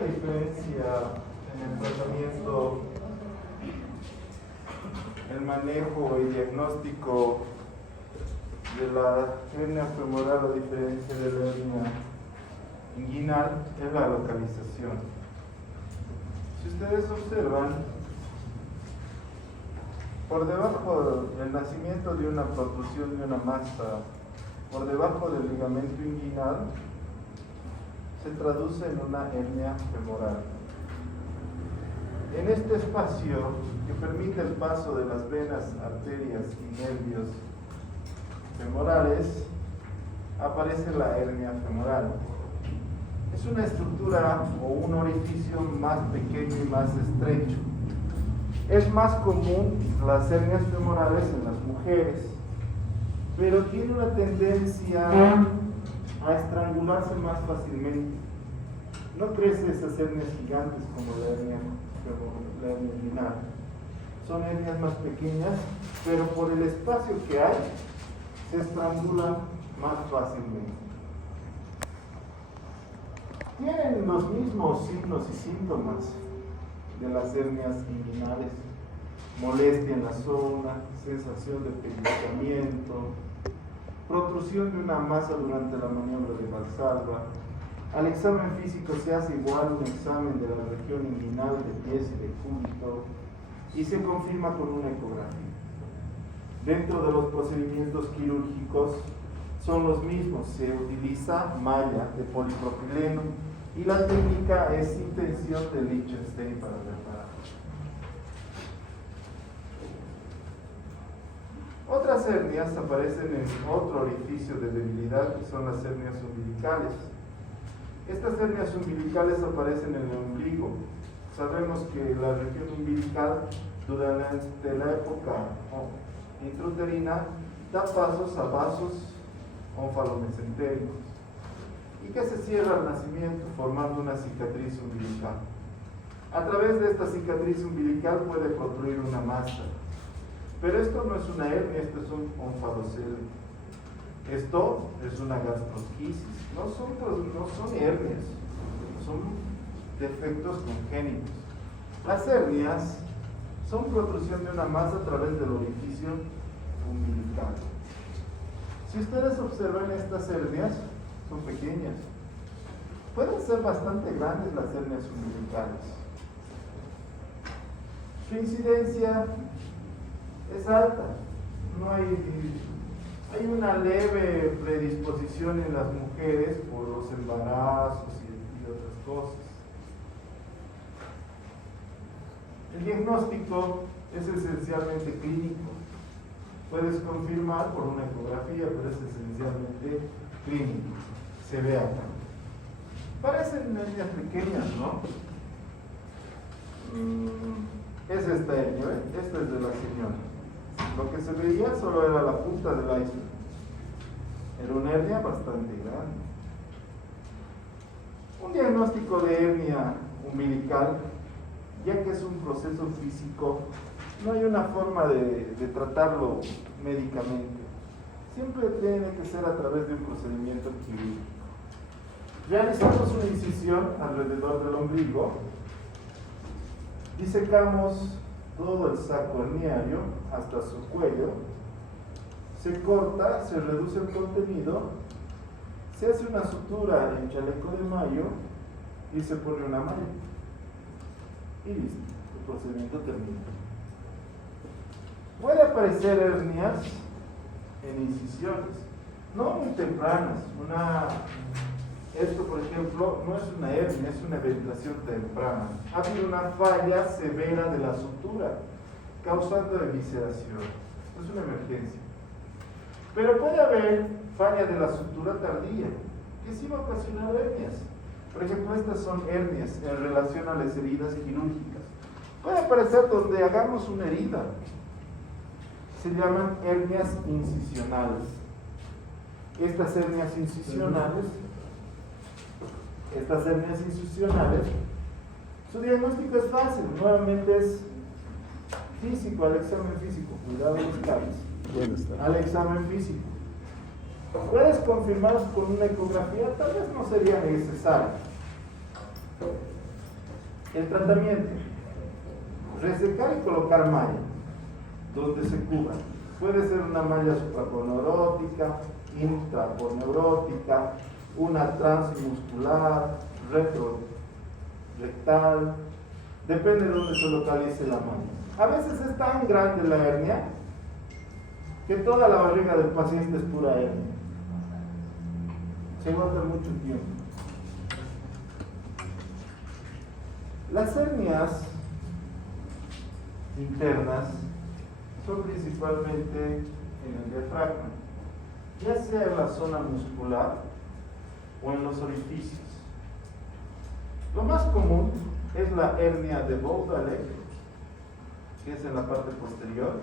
única diferencia en el tratamiento, el manejo y diagnóstico de la hernia femoral a diferencia de la hernia inguinal es la localización. Si ustedes observan, por debajo del nacimiento de una protrusión de una masa, por debajo del ligamento inguinal, se traduce en una hernia femoral. En este espacio que permite el paso de las venas, arterias y nervios femorales, aparece la hernia femoral. Es una estructura o un orificio más pequeño y más estrecho. Es más común las hernias femorales en las mujeres, pero tiene una tendencia a estrangularse más fácilmente. No crece esas hernias gigantes como la hernia inguinal. Son hernias más pequeñas, pero por el espacio que hay, se estrangulan más fácilmente. Tienen los mismos signos y síntomas de las hernias inguinales: molestia en la zona, sensación de pellizcamiento, protrusión de una masa durante la maniobra de Valsalva. Al examen físico se hace igual un examen de la región inguinal de pies y de cúbito y se confirma con una ecografía. Dentro de los procedimientos quirúrgicos son los mismos, se utiliza malla de polipropileno y la técnica es intención de Lichtenstein para reparar. Otras hernias aparecen en otro orificio de debilidad, que son las hernias umbilicales. Estas hernias umbilicales aparecen en el ombligo. Sabemos que la región umbilical durante la época intrauterina da pasos a vasos onfalomesentéricos y que se cierra al nacimiento formando una cicatriz umbilical. A través de esta cicatriz umbilical puede protruir una masa, pero esto no es una hernia, esto es un onfalocele. Esto es una gastrosquisis, no son hernias, son defectos congénitos. Las hernias son protrusión de una masa a través del orificio umbilical. Si ustedes observan estas hernias, son pequeñas. Pueden ser bastante grandes las hernias umbilicales. Su incidencia es alta. Hay una leve predisposición en las mujeres por los embarazos y otras cosas. El diagnóstico es esencialmente clínico. Puedes confirmar por una ecografía, pero es esencialmente clínico. Se ve acá. Parecen hernias pequeñas, ¿no? Es esta hernia, ¿eh? Esta es de la señora. Lo que se veía solo era la punta del iceberg. Era una hernia bastante grande. Un diagnóstico de hernia umbilical, ya que es un proceso físico, no hay una forma de tratarlo médicamente. Siempre tiene que ser a través de un procedimiento quirúrgico. Realizamos una incisión alrededor del ombligo, disecamos todo el saco herniario hasta su cuello, se corta, se reduce el contenido, se hace una sutura en chaleco de mayo y se pone una malla. Y listo, el procedimiento termina. Puede aparecer hernias en incisiones, no muy tempranas. Esto, por ejemplo, no es una hernia, es una eventación temprana. Ha habido una falla severa de la sutura, causando evisceración. Es una emergencia. Pero puede haber falla de la sutura tardía, que sí va a ocasionar hernias. Por ejemplo, estas son hernias en relación a las heridas quirúrgicas. Puede aparecer donde hagamos una herida. Se llaman hernias incisionales. Estas hernias incisionales, su diagnóstico es fácil, nuevamente es físico, al examen físico, cuidado los cables, al examen físico. Puedes confirmar con una ecografía, tal vez no sería necesario. El tratamiento: resecar y colocar malla donde se cubra. Puede ser una malla supraponeurótica, intraponeurótica, una transmuscular, retrorectal, depende de dónde se localice la malla. A veces es tan grande la hernia que toda la barriga del paciente es pura hernia. Se aguanta mucho tiempo. Las hernias internas son principalmente en el diafragma, ya sea en la zona muscular o en los orificios. Lo más común es la hernia de Bowdale, que es en la parte posterior,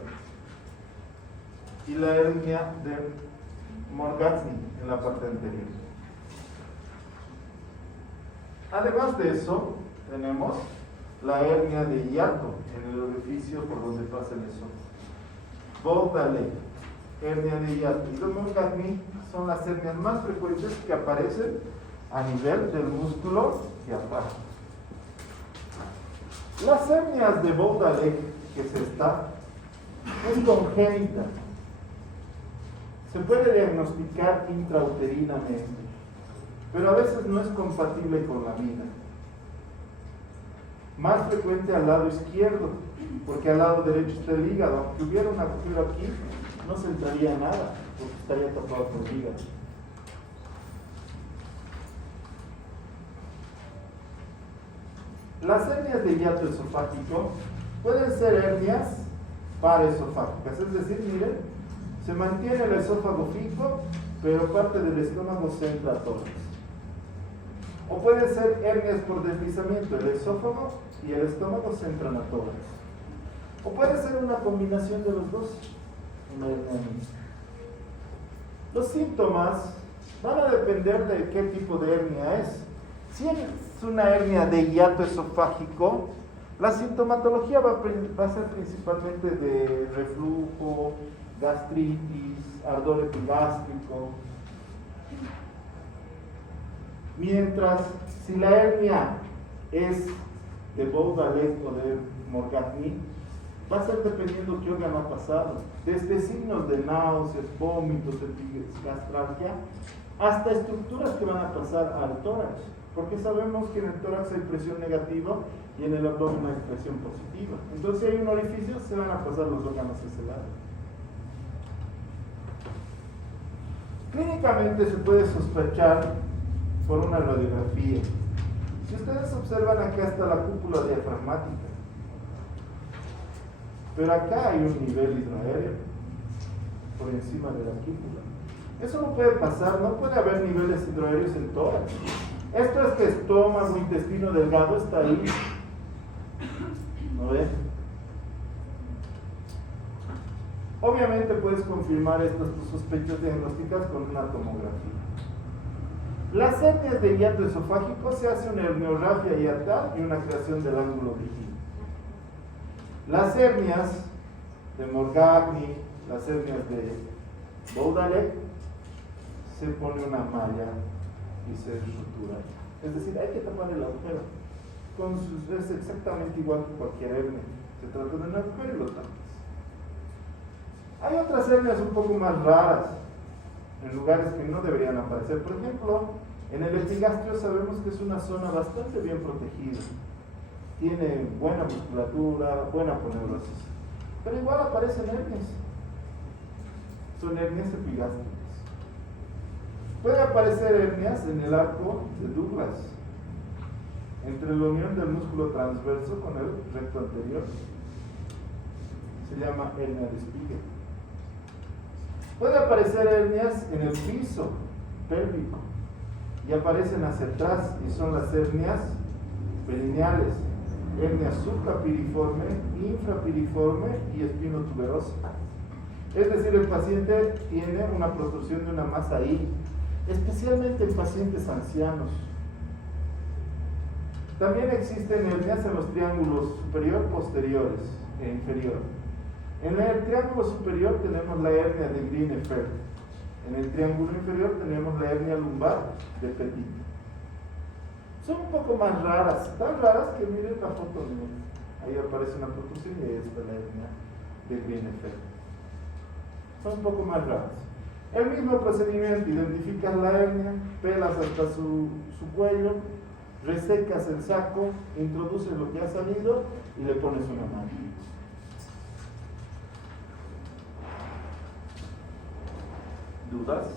y la hernia de Morgagni en la parte anterior. Además de eso, tenemos la hernia de hiato en el orificio por donde pasa el esófago. Bowdale, hernia de hiato y los Morgagni son las hernias más frecuentes que aparecen a nivel del músculo diafragma. Las hernias de Bowdale, que es esta, es congénita. Se puede diagnosticar intrauterinamente, pero a veces no es compatible con la vida. Más frecuente al lado izquierdo, porque al lado derecho está el hígado. Aunque hubiera un agujero aquí, no se entraría nada, porque estaría tapado por el hígado. Las hernias de hiato esofágico pueden ser hernias paraesofágicas, es decir, miren, se mantiene el esófago fijo, pero parte del estómago se entra a tórax. O pueden ser hernias por deslizamiento, el esófago y el estómago se entran a tórax. O puede ser una combinación de los dos, una hernia mixta. Los síntomas van a depender de qué tipo de hernia es. Si es una hernia de hiato esofágico, la sintomatología va a ser principalmente de reflujo, gastritis, ardor epigástrico. Mientras, si la hernia es de Bowdale o de Morgagni, va a ser dependiendo qué órgano ha pasado, desde signos de náuseas, vómitos, gastralgia, hasta estructuras que van a pasar al tórax, porque sabemos que en el tórax hay presión negativa y en el abdomen hay presión positiva. Entonces, si hay un orificio, se van a pasar los órganos a ese lado. Clínicamente se puede sospechar por una radiografía. Si ustedes observan, acá está la cúpula diafragmática, pero acá hay un nivel hidroaéreo por encima de la cúpula. Eso no puede pasar, no puede haber niveles hidroaéreos en tórax. Esto es que estómago, intestino delgado está ahí. ¿No ven? Obviamente puedes confirmar estas sospechas diagnósticas con una tomografía. Las hernias de hiato esofágico se hace una herniorrafia hiatal y una creación del ángulo vigil. Las hernias de Morgagni, las hernias de Bowdale, se pone una malla y se estructura. Es decir, hay que tapar el agujero. Es exactamente igual que cualquier hernia. Se trata de un agujero y lo tapas. Hay otras hernias un poco más raras, en lugares que no deberían aparecer. Por ejemplo, en el epigastrio sabemos que es una zona bastante bien protegida. Tiene buena musculatura, buena poneurosis. Pero igual aparecen hernias. Son hernias epigástricas. Puede aparecer hernias en el arco de Douglas, entre la unión del músculo transverso con el recto anterior. Se llama hernia de Spiegel. Puede aparecer hernias en el piso pélvico y aparecen hacia atrás y son las hernias perineales, hernia suprapiriforme, infrapiriforme y espinotuberosa. Es decir, el paciente tiene una protrusión de una masa ahí, especialmente en pacientes ancianos. También existen hernias en los triángulos superior, posteriores e inferior. En el triángulo superior tenemos la hernia de Greenefeld. En el triángulo inferior tenemos la hernia lumbar de Petit. Son un poco más raras, tan raras que miren la foto, ahí aparece una protusión y esta es la hernia del Bienfeld. Son un poco más raras. El mismo procedimiento: identificas la hernia, pelas hasta su cuello, resecas el saco, introduces lo que ha salido y le pones una mano. ¿Dudas?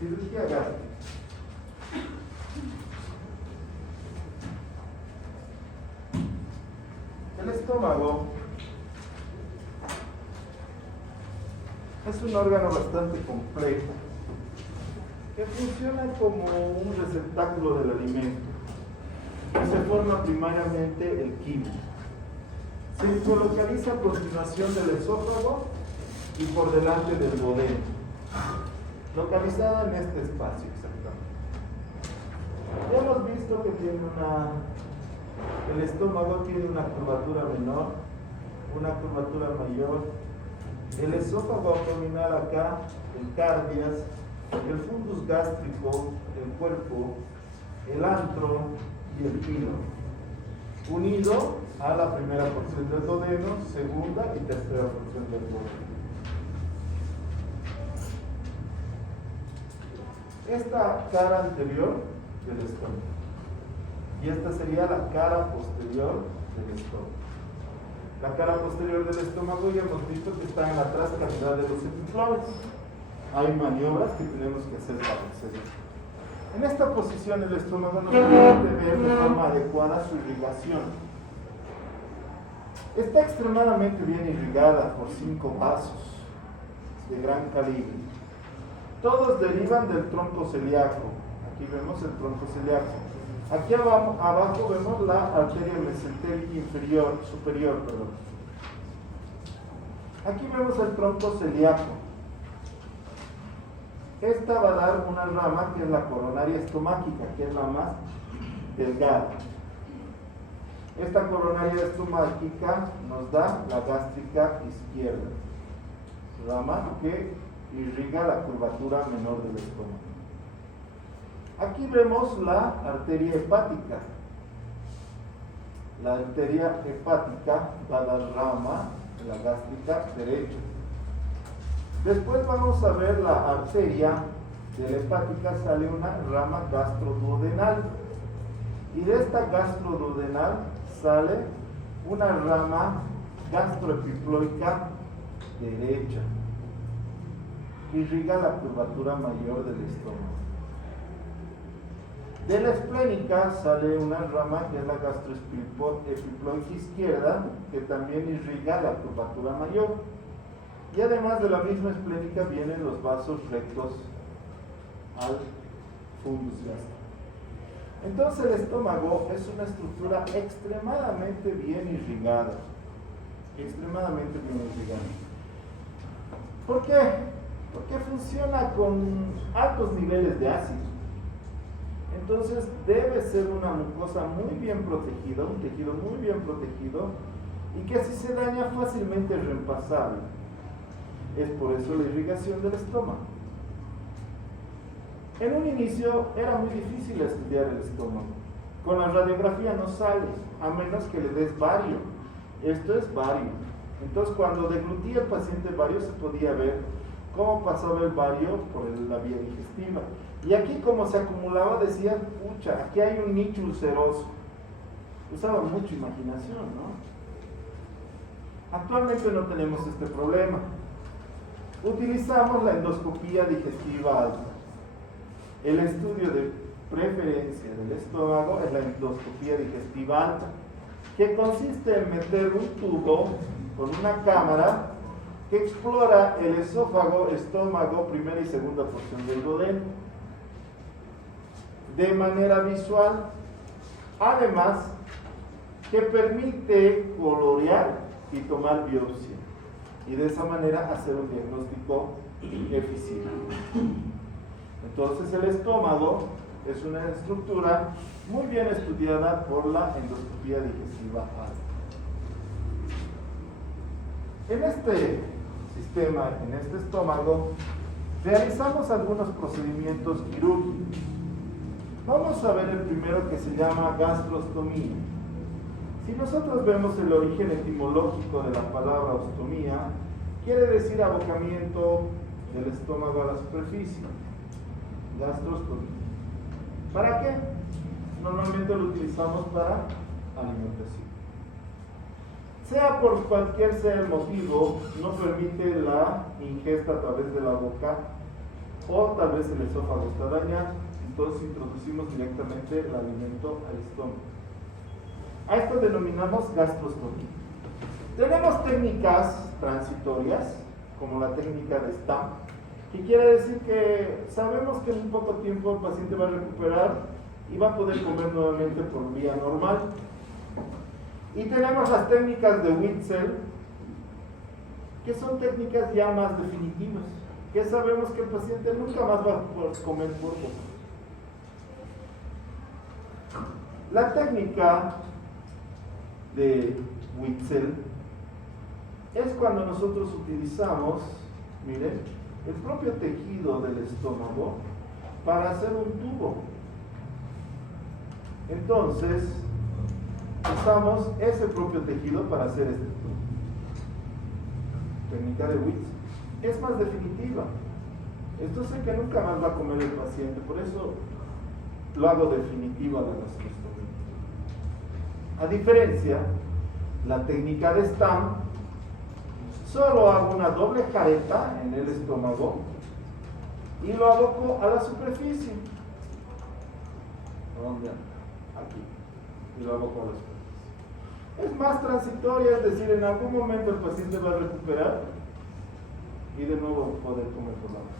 Cirugía gástrica. El estómago es un órgano bastante complejo que funciona como un receptáculo del alimento. Se forma primariamente el quimo. Se localiza a continuación del esófago y por delante del duodeno, localizada en este espacio exactamente. Ya hemos visto que el estómago tiene una curvatura menor, una curvatura mayor, el esófago abdominal acá, el cardias, el fundus gástrico, el cuerpo, el antro y el pilo, unido a la primera porción del duodeno, segunda y tercera porción del duodeno. Esta cara anterior del estómago y esta sería la cara posterior del estómago. La cara posterior del estómago ya hemos visto que está en la trascavidad de los epiflones. Hay maniobras que tenemos que hacer para acceder. En esta posición el estómago nos permite ver de forma adecuada su irrigación. Está extremadamente bien irrigada por 5 vasos de gran calibre. Todos derivan del tronco celíaco. Aquí vemos el tronco celíaco. Aquí abajo vemos la arteria mesentérica superior. Aquí vemos el tronco celíaco. Esta va a dar una rama que es la coronaria estomáquica, que es la más delgada. Esta coronaria estomáquica nos da la gástrica izquierda, rama que irriga la curvatura menor del estómago. Aquí vemos la arteria hepática. La arteria hepática va a dar rama de la gástrica derecha. Después vamos a ver la arteria de la hepática, sale una rama gastroduodenal. Y de esta gastroduodenal sale una rama gastroepiploica derecha. Irriga la curvatura mayor del estómago. De la esplénica sale una rama que es la gastroepiploica izquierda, que también irriga la curvatura mayor. Y además de la misma esplénica vienen los vasos rectos al fundus gástrico. Entonces el estómago es una estructura extremadamente bien irrigada. Extremadamente bien irrigada. ¿Por qué? Porque funciona con altos niveles de ácido. Entonces debe ser una mucosa muy bien protegida, un tejido muy bien protegido y que si se daña fácilmente es reemplazable. Es por eso la irrigación del estómago. En un inicio era muy difícil estudiar el estómago. Con la radiografía no sale, a menos que le des bario. Esto es bario. Entonces cuando deglutía el paciente bario se podía ver cómo pasaba el bario por la vía digestiva. Y aquí como se acumulaba decían, pucha, aquí hay un nicho ulceroso. Usaba mucha imaginación, ¿no? Actualmente no tenemos este problema. Utilizamos la endoscopía digestiva alta. El estudio de preferencia del estómago es la endoscopía digestiva alta, que consiste en meter un tubo con una cámara que explora el esófago, estómago, primera y segunda porción del duodeno, de manera visual, además que permite colorear y tomar biopsia, y de esa manera hacer un diagnóstico eficiente. Entonces el estómago es una estructura muy bien estudiada por la endoscopía digestiva alta. En este sistema, en este estómago, realizamos algunos procedimientos quirúrgicos. Vamos a ver el primero, que se llama gastrostomía. Si nosotros vemos el origen etimológico de la palabra ostomía, quiere decir abocamiento del estómago a la superficie. Gastrostomía. ¿Para qué? Normalmente lo utilizamos para alimentación. Sea por cualquier sea el motivo, no permite la ingesta a través de la boca, o tal vez el esófago está dañado, entonces introducimos directamente el alimento al estómago. A esto denominamos gastrostomía. Tenemos técnicas transitorias, como la técnica de Stam, que quiere decir que sabemos que en un poco tiempo el paciente va a recuperar y va a poder comer nuevamente por vía normal. Y tenemos las técnicas de Witzel, que son técnicas ya más definitivas, que sabemos que el paciente nunca más va a poder comer por boca. La técnica de Witzel es cuando nosotros utilizamos, miren, el propio tejido del estómago para hacer un tubo. Entonces, usamos ese propio tejido para hacer este tubo. Técnica de Witzel. Es más definitiva. Esto sé que nunca más va a comer el paciente, por eso lo hago definitiva la gastrostomía. A diferencia, la técnica de Stam, solo hago una doble jareta en el estómago y lo aboco a la superficie. ¿Dónde? Aquí. Y lo aboco a la superficie. Es más transitoria, es decir, en algún momento el paciente va a recuperar y de nuevo poder comer por la boca.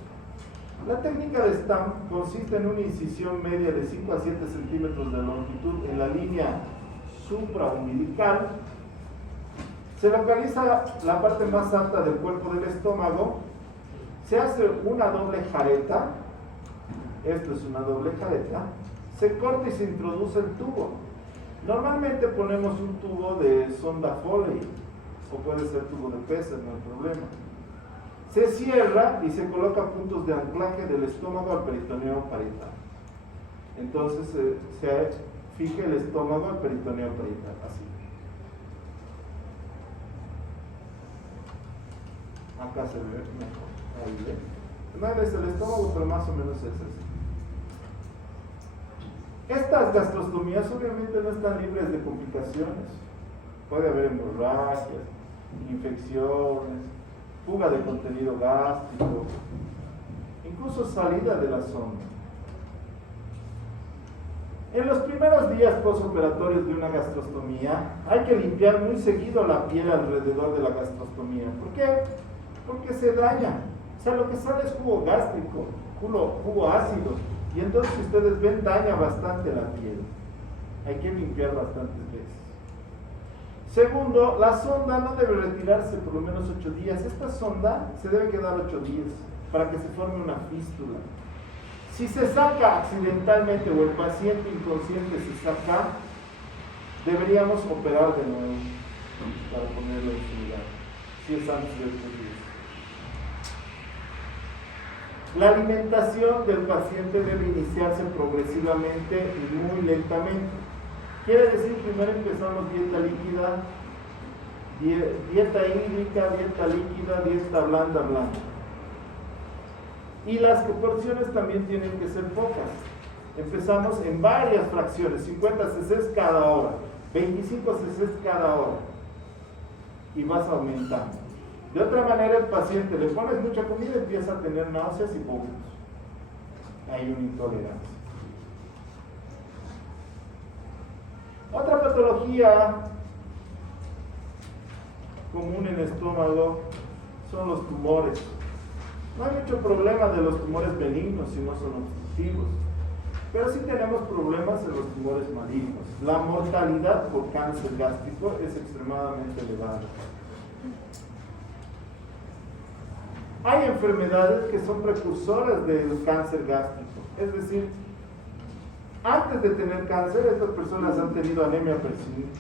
La técnica de Stam consiste en una incisión media de 5 a 7 centímetros de longitud en la línea supraumbilical. Se localiza la parte más alta del cuerpo del estómago. Se hace una doble jareta. Esto es una doble jareta. Se corta y se introduce el tubo. Normalmente ponemos un tubo de sonda Foley, o puede ser tubo de Pesser, no hay problema. Se cierra y se coloca puntos de anclaje del estómago al peritoneo parietal. Entonces se fija el estómago al peritoneo parietal, así. Acá se ve mejor. Ahí ve. No es el estómago, pero más o menos es así. Estas gastrostomías obviamente no están libres de complicaciones. Puede haber hemorragias, infecciones, fuga de contenido gástrico, incluso salida de la sonda. En los primeros días postoperatorios de una gastrostomía hay que limpiar muy seguido la piel alrededor de la gastrostomía. ¿Por qué? Porque se daña. O sea, lo que sale es jugo gástrico, jugo ácido, y entonces, si ustedes ven, daña bastante la piel. Hay que limpiar bastantes veces. Segundo, la sonda no debe retirarse por lo menos 8 días. Esta sonda se debe quedar 8 días para que se forme una fístula. Si se saca accidentalmente o el paciente inconsciente se saca, deberíamos operar de nuevo para ponerlo en su lugar, si es antes de 8 días. La alimentación del paciente debe iniciarse progresivamente y muy lentamente. Quiere decir, primero empezamos dieta líquida, dieta hídrica, dieta líquida, dieta blanda. Y las porciones también tienen que ser pocas. Empezamos en varias fracciones, 50 cc cada hora, 25 cc cada hora. Y vas aumentando. De otra manera, el paciente le pones mucha comida y empieza a tener náuseas y vómitos. Hay una intolerancia. Otra patología común en el estómago son los tumores. No hay mucho problema de los tumores benignos si no son obstructivos, pero sí tenemos problemas en los tumores malignos. La mortalidad por cáncer gástrico es extremadamente elevada. Hay enfermedades que son precursoras del cáncer gástrico, es decir, Antes de tener cáncer, estas personas han tenido anemia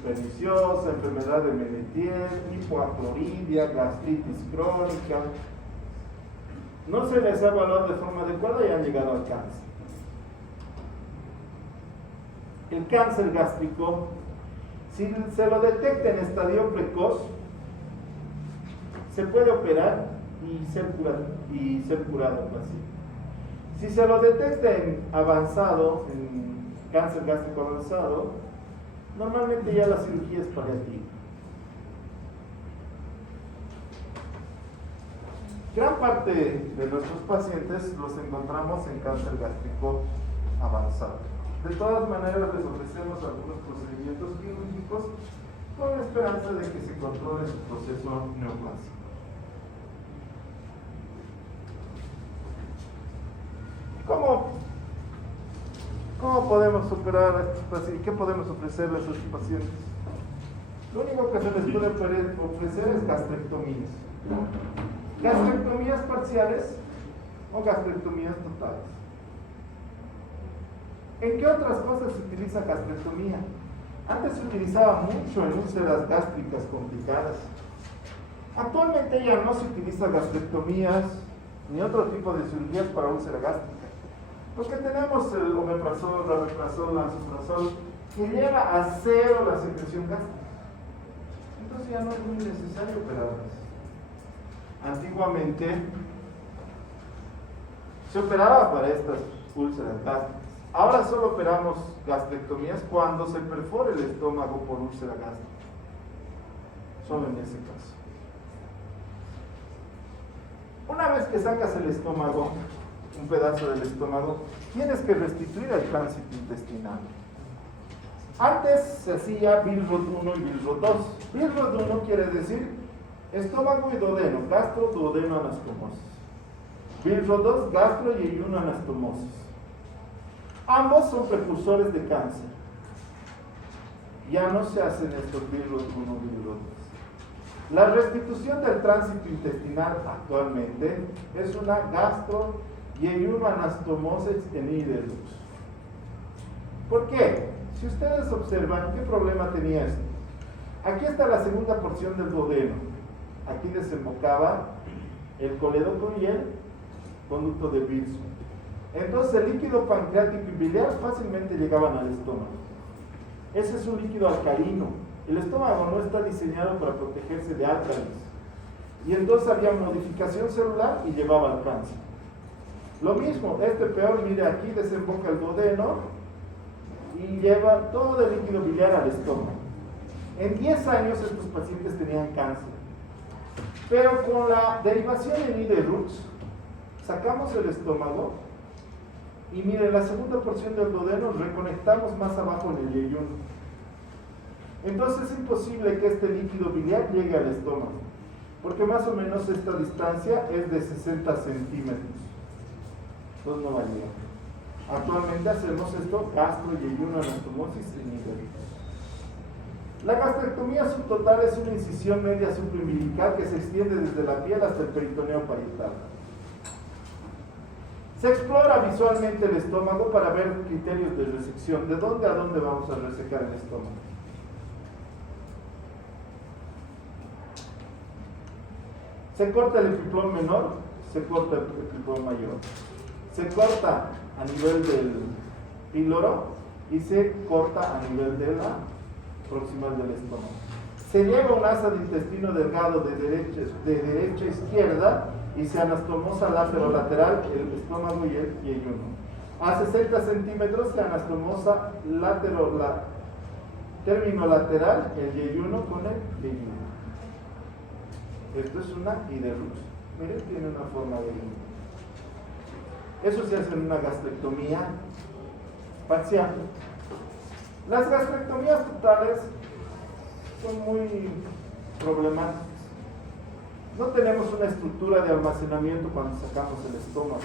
perniciosa, enfermedad de Menetier, hipoacloridia, gastritis crónica. No se les ha evaluado de forma adecuada y han llegado al cáncer. El cáncer gástrico, si se lo detecta en estadio precoz, se puede operar y ser curado así. Si se lo detecta en avanzado, en cáncer gástrico avanzado, normalmente ya la cirugía es paliativa. Gran parte de nuestros pacientes los encontramos en cáncer gástrico avanzado. De todas maneras, les ofrecemos algunos procedimientos quirúrgicos con la esperanza de que se controle su proceso neoplásico. ¿Cómo podemos superar a estos pacientes? ¿Qué podemos ofrecerles a estos pacientes? Lo único que se les puede ofrecer es gastrectomías. Gastrectomías parciales o gastrectomías totales. ¿En qué otras cosas se utiliza gastrectomía? Antes se utilizaba mucho en úlceras gástricas complicadas. Actualmente ya no se utiliza gastrectomías ni otro tipo de cirugías para úlcera gástrica. Porque tenemos el omeprazol, rabeprazol, lansoprazol, que lleva a cero la secreción gástrica. Entonces ya no es muy necesario operarlas. Antiguamente se operaba para estas úlceras gástricas. Ahora solo operamos gastrectomías cuando se perfora el estómago por úlcera gástrica. Solo en ese caso. Una vez que sacas el estómago, un pedazo del estómago, tienes que restituir el tránsito intestinal. Antes se hacía Billroth 1 y Billroth 2. Billroth 1 quiere decir estómago y duodeno, gastro, duodeno, anastomosis. Billroth 2, gastro y ayuno, anastomosis. Ambos son precursores de cáncer. Ya no se hacen estos Billroth 1 y Billroth 2. La restitución del tránsito intestinal actualmente es una gastro y ayuno, anastomosis en iderux. ¿Por qué? Si ustedes observan, ¿qué problema tenía esto? Aquí está la segunda porción del duodeno. Aquí desembocaba el colédoco y el conducto de Wilson. Entonces el líquido pancreático y biliar fácilmente llegaban al estómago. Ese es un líquido alcalino. El estómago no está diseñado para protegerse de álcalis. Y entonces había modificación celular y llevaba al cáncer. Lo mismo, este peor, mire, aquí desemboca el duodeno y lleva todo el líquido biliar al estómago. En 10 años estos pacientes tenían cáncer. Pero con la derivación en iderux, sacamos el estómago y mire, la segunda porción del duodeno reconectamos más abajo en el yeyuno. Entonces es imposible que este líquido biliar llegue al estómago, porque más o menos esta distancia es de 60 centímetros. Entonces no va a llegar. Actualmente hacemos esto, gastro, yeyuno, anastomosis y iderux. La gastrectomía subtotal es una incisión media supraumbilical que se extiende desde la piel hasta el peritoneo parietal. Se explora visualmente el estómago para ver criterios de resección. ¿De dónde a dónde vamos a resecar el estómago? Se corta el epiplón menor, se corta el epiplón mayor. Se corta a nivel del píloro y se corta a nivel de la proximal del estómago. Se lleva un asa de intestino delgado de derecha a izquierda y se anastomosa lateral el estómago y el yeyuno. A 60 centímetros se anastomosa término lateral el yeyuno con el yeyuno. Esto es una iderux. Miren, tiene una forma de yeyuno. Eso se hace en una gastrectomía parcial. Las gastrectomías totales son muy problemáticas. No tenemos una estructura de almacenamiento cuando sacamos el estómago.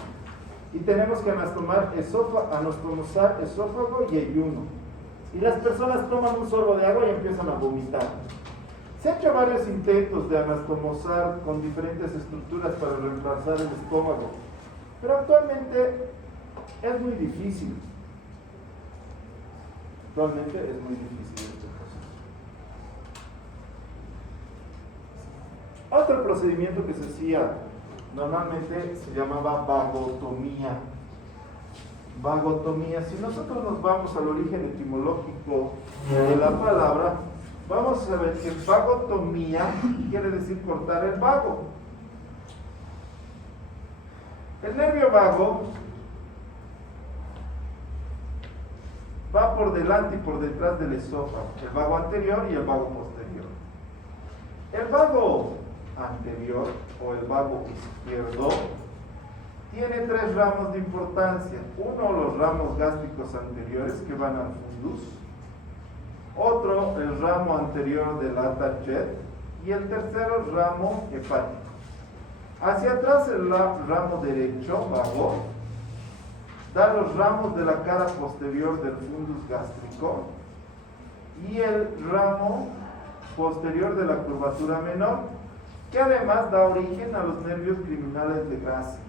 Y tenemos que anastomosar esófago y yeyuno. Y las personas toman un sorbo de agua y empiezan a vomitar. Se han hecho varios intentos de anastomosar con diferentes estructuras para reemplazar el estómago. Pero actualmente es muy difícil. Actualmente es muy difícil este proceso. Otro procedimiento que se hacía normalmente se llamaba vagotomía. Vagotomía. Si nosotros nos vamos al origen etimológico de la palabra, vamos a ver que vagotomía quiere decir cortar el vago. El nervio vago va por delante y por detrás del esófago, el vago anterior y el vago posterior. El vago anterior o el vago izquierdo tiene tres ramos de importancia. Uno, los ramos gástricos anteriores que van al fundus. Otro, el ramo anterior del Atachet. Y el tercero, el ramo hepático. Hacia atrás el ramo derecho, vago, da los ramos de la cara posterior del fundus gástrico y el ramo posterior de la curvatura menor, que además da origen a los nervios criminales de Gracie.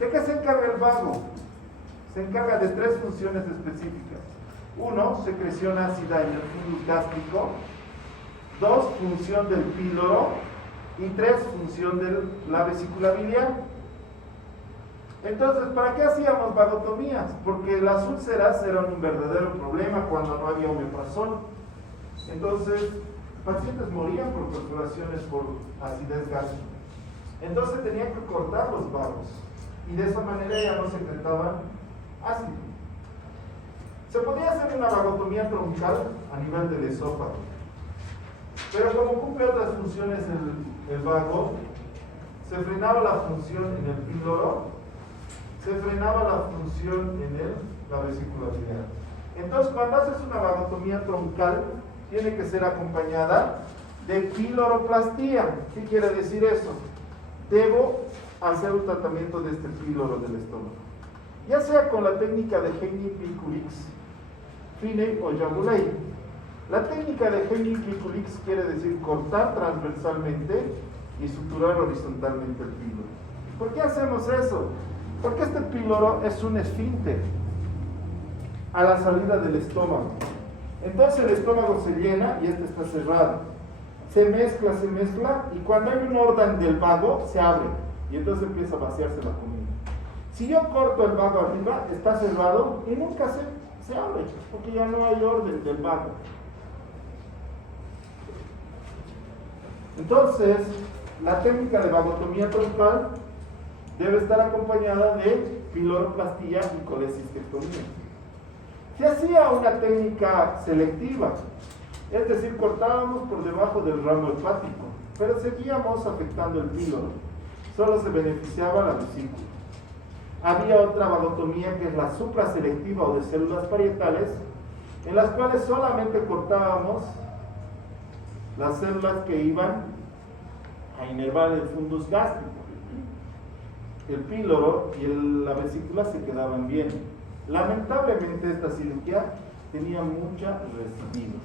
¿De qué se encarga el vago? Se encarga de tres funciones específicas. Uno, secreción ácida en el fundus gástrico. Dos, función del píloro. Y tres, función de la vesícula biliar. Entonces, ¿para qué hacíamos vagotomías? Porque las úlceras eran un verdadero problema cuando no había omeprazol. Entonces, pacientes morían por perforaciones por acidez gástrica. Entonces tenían que cortar los vagos y de esa manera ya no secretaban ácido. Se podía hacer una vagotomía troncal a nivel del esófago, pero como cumple otras funciones el vago, se frenaba la función en el píloro, se frenaba la función en la vesícula biliar. Entonces, cuando haces una vagotomía troncal, tiene que ser acompañada de piloroplastía. ¿Qué quiere decir eso? Debo hacer un tratamiento de este píloro del estómago, ya sea con la técnica de Hennig-Piculix, Finney o Jabuley. La técnica de Hennig-Piculix quiere decir cortar transversalmente y suturar horizontalmente el píloro. ¿Por qué hacemos eso? Porque este píloro es un esfínter a la salida del estómago. Entonces el estómago se llena y este está cerrado. Se mezcla y cuando hay un orden del vago se abre y entonces empieza a vaciarse la comida. Si yo corto el vago arriba, está cerrado y nunca se abre porque ya no hay orden del vago. Entonces, la técnica de vagotomía troncal debe estar acompañada de piloroplastía y colecistectomía. Se hacía una técnica selectiva, es decir, cortábamos por debajo del ramo hepático, pero seguíamos afectando el píloro, solo se beneficiaba la vesícula. Había otra vagotomía que es la supraselectiva o de células parietales, en las cuales solamente cortábamos las células que iban a inervar el fundus gástrico. El píloro y la vesícula se quedaban bien. Lamentablemente esta cirugía tenía mucha recidiva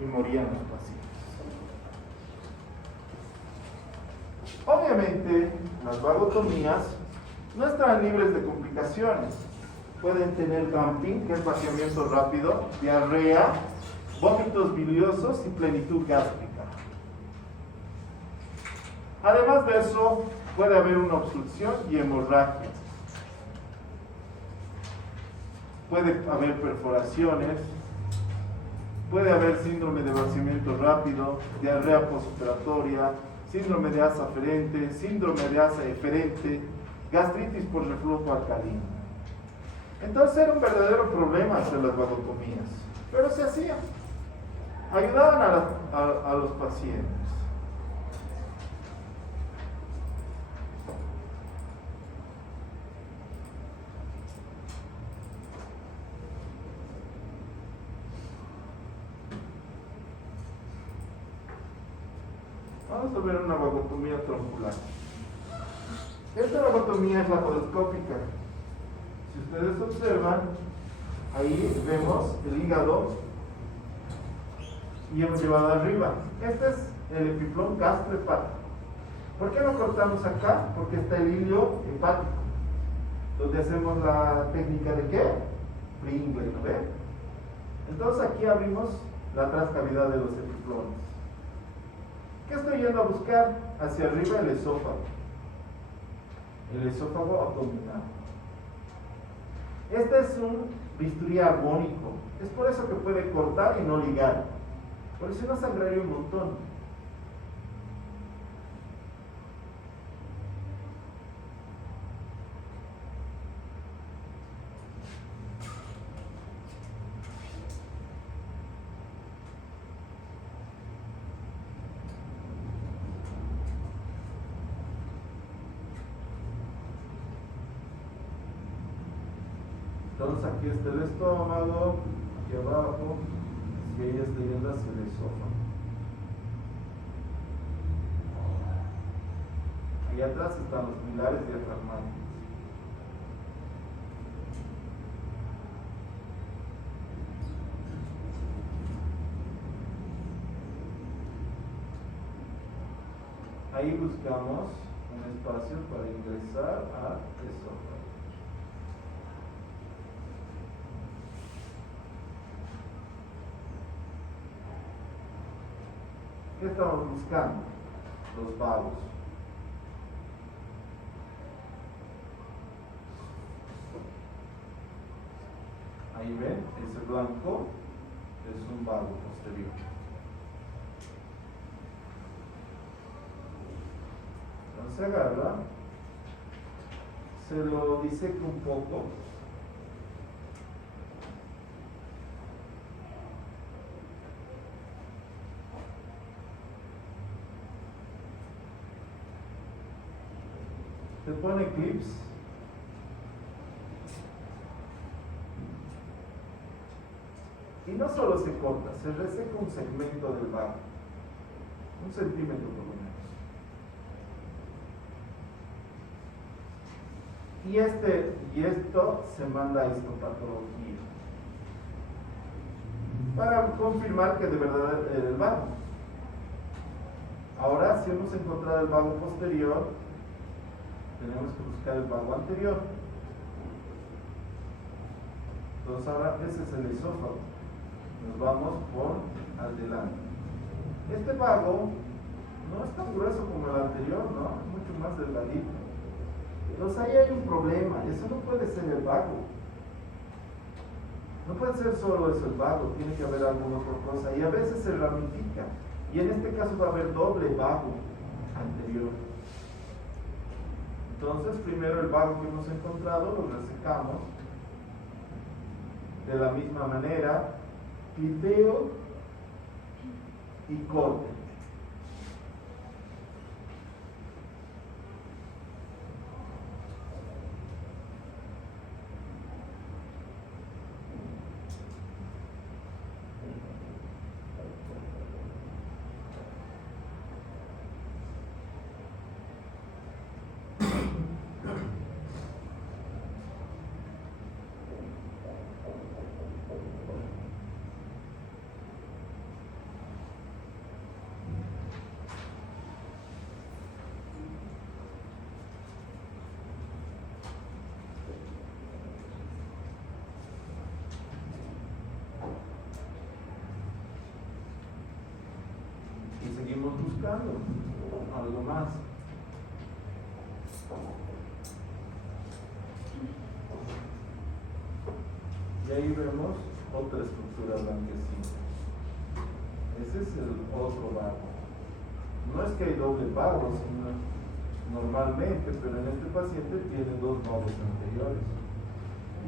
y morían los pacientes. Obviamente las vagotomías no están libres de complicaciones. Pueden tener dumping, que es vaciamiento rápido, diarrea, vómitos biliosos y plenitud gástrica. Además de eso, puede haber una obstrucción y hemorragia. Puede haber perforaciones, puede haber síndrome de vaciamiento rápido, diarrea postoperatoria, síndrome de asa aferente, síndrome de asa eferente, gastritis por reflujo alcalino. Entonces era un verdadero problema hacer las vagotomías, pero se hacía. Ayudaban a los pacientes. Vamos a ver una vagotomía troncular. Esta vagotomía es laparoscópica. Si ustedes observan, ahí vemos el hígado y hemos llevado arriba. Este es el epiplón gastrohepático. ¿Por qué lo cortamos acá? Porque está el hilio hepático, donde hacemos la técnica de ¿qué? Entonces aquí abrimos la transcavidad de los epiplones. ¿Qué estoy yendo a buscar? Hacia arriba el esófago abdominal. Este es un bisturí armónico, es por eso que puede cortar y no ligar, porque si no sangraría un montón. Entonces aquí está el estómago, aquí abajo, y ahí estoy yendo hacia el esófago. Ahí atrás están los pilares diafragmáticos. Ahí buscamos un espacio para ingresar al esófago. ¿Qué estamos buscando? Los vagos. Ahí ven, ese blanco es un vago posterior. Entonces se agarra, se lo diseca un poco. Se pone clips. Y no solo se corta, se reseca un segmento del vago. 1 centímetro por lo menos. Y esto se manda a histopatología para confirmar que de verdad era el vago. Ahora, si hemos encontrado el vago posterior, tenemos que buscar el vago anterior. Entonces ahora ese es el esófago. Nos vamos por adelante. Este vago no es tan grueso como el anterior, ¿no? Es mucho más delgadito. Entonces ahí hay un problema. Eso no puede ser el vago. No puede ser solo eso el vago. Tiene que haber alguna otra cosa. Y a veces se ramifica. Y en este caso va a haber doble vago anterior. Entonces, primero el vago que hemos encontrado lo resecamos de la misma manera, clipeo y corte. Buscando algo más. Y ahí vemos otra estructura blanquecina. Ese es el otro vago. No es que hay doble vago, sino normalmente, pero en este paciente tiene 2 vagos anteriores.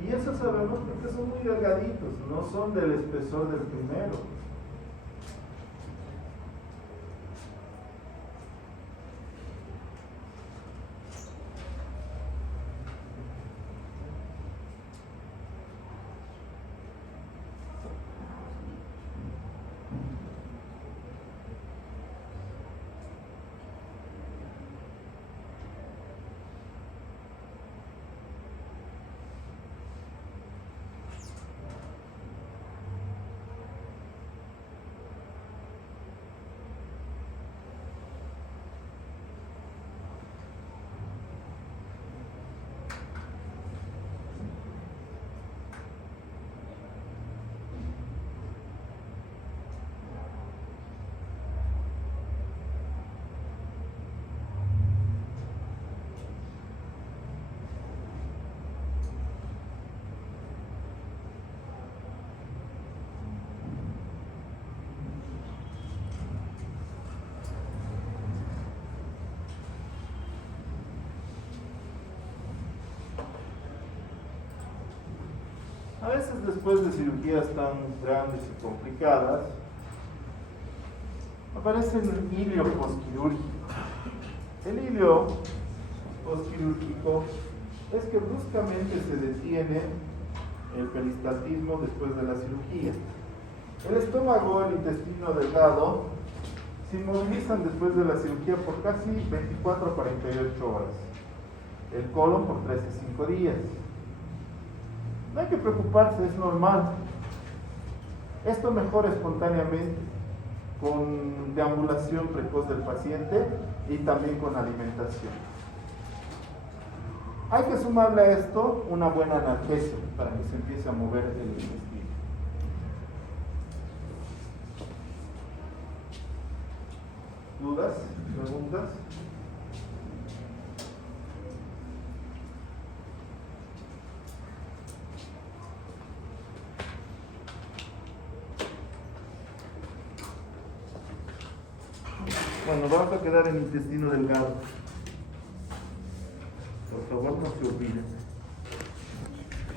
Y eso sabemos porque son muy delgaditos, no son del espesor del primero. veces después de cirugías tan grandes y complicadas, aparece el hilio postquirúrgico. El hilio postquirúrgico es que bruscamente se detiene el peristaltismo después de la cirugía. El estómago, el intestino delgado, se inmovilizan después de la cirugía por casi 24 a 48 horas. El colon por 3 a 5 días. No hay que preocuparse, es normal. Esto mejora espontáneamente con deambulación precoz del paciente y también con alimentación. Hay que sumarle a esto una buena analgesia para que se empiece a mover el intestino. ¿Dudas? ¿Preguntas? Bueno, vamos a quedar en intestino delgado. Por favor, no se olviden.